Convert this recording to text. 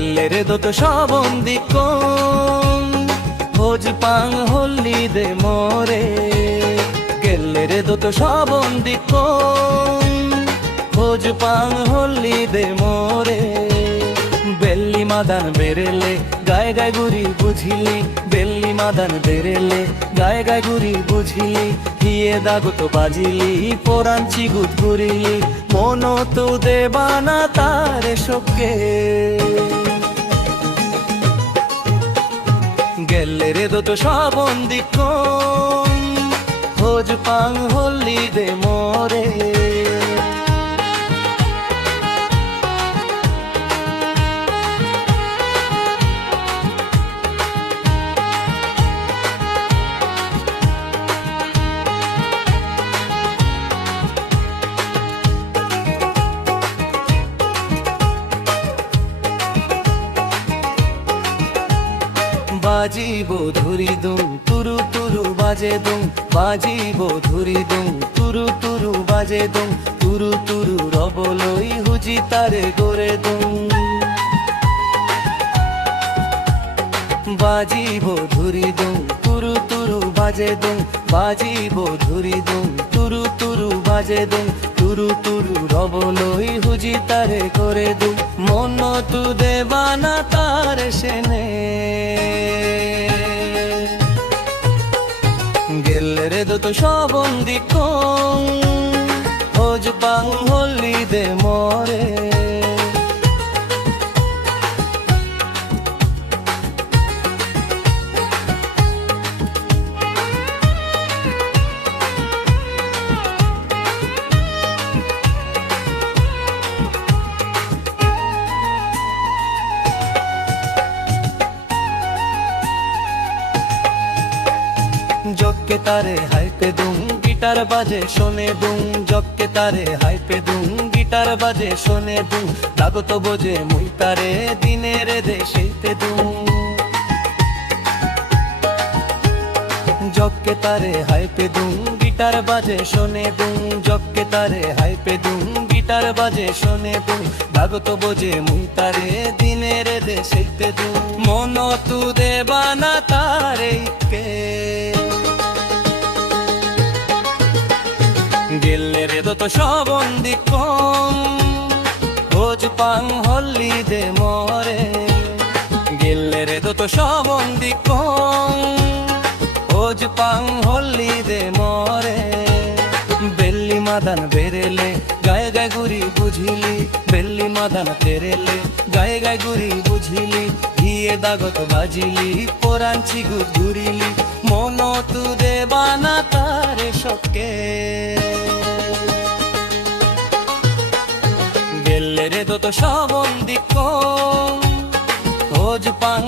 গেলে রে দোত সবন্দি কোন ভোজ পাং হল্লি দে মোরে গেলে রে দোত সবন্দি কোন ভোজ পাং হল্লি দে মোরে বেল্লি মাদান বেরেলে গায়ে গায়ে গুড়ি বুঝিলি বেল্লি মাদান বেরেলে গায়ে গায়ে গুড়ি বুঝিলি হিয়ে দাগত বাজিলি পোরাঞ্চি গুদ ঘুরিলি মন তো দেবানা তারে শোকে গেলে রে দোত সবন্দি কোন ভোজ পাং হল্লি দে মোরে বাজিব ধুরি দুম তুরু তুরু বাজে দুম বাজিব ধুরি দুম তুরু তুরু বাজে দুম তুরু তুরু রবলই হুজি তারে গোরে দুম বাজিব ধুরি দুম তুরু তুরু বাজে দুম বাজিব ধুরি দুম তুরু তুরু বাজে দুম তুরু তুরু রবলই হুজি তারে করে দুম মন তু দেবানা তার সেনে গেলে রে দোত সবন্দি কোন ভোজ পাং হল্লি দে মোরে জক্কে তারে হাইপে দুম গিটার বাজে শোনে দুম জক্কে তারে হাইপে দুম গিটার বাজে শোনে দুম লাগত বোঝে মুই তারে দিনের দেশেতে দুম জক্কে তারে হাইপে দুম গিটার বাজে শোনে দুম জক্কে তারে হাইপে দুম গিটার বাজে শোনে দুম লাগত বোঝে মুই তারে দিনের দেশেতে দুম মন তু দেবানা তারে কে গেলে রে দোত সবন্দি কোন ভোজ পাং হল্লি দে মোরে গেলে রে দোত সবন্দি কোন ভোজ পাং হল্লি দে মোরে বেল্লি মাদান বেরেলে গায়ে গায়ে গুড়ি বুঝিলি বেল্লি মাদান তেরেলে গায়ে গায়ে গুড়ি বুঝিলি হিয়ে দাগত বাজিলি পোরাঞ্চি গুদ ঘুরিলি মন তু দেবানা তারে শোকে গেলে রে দোত সবন্দি কোন ভোজ পাং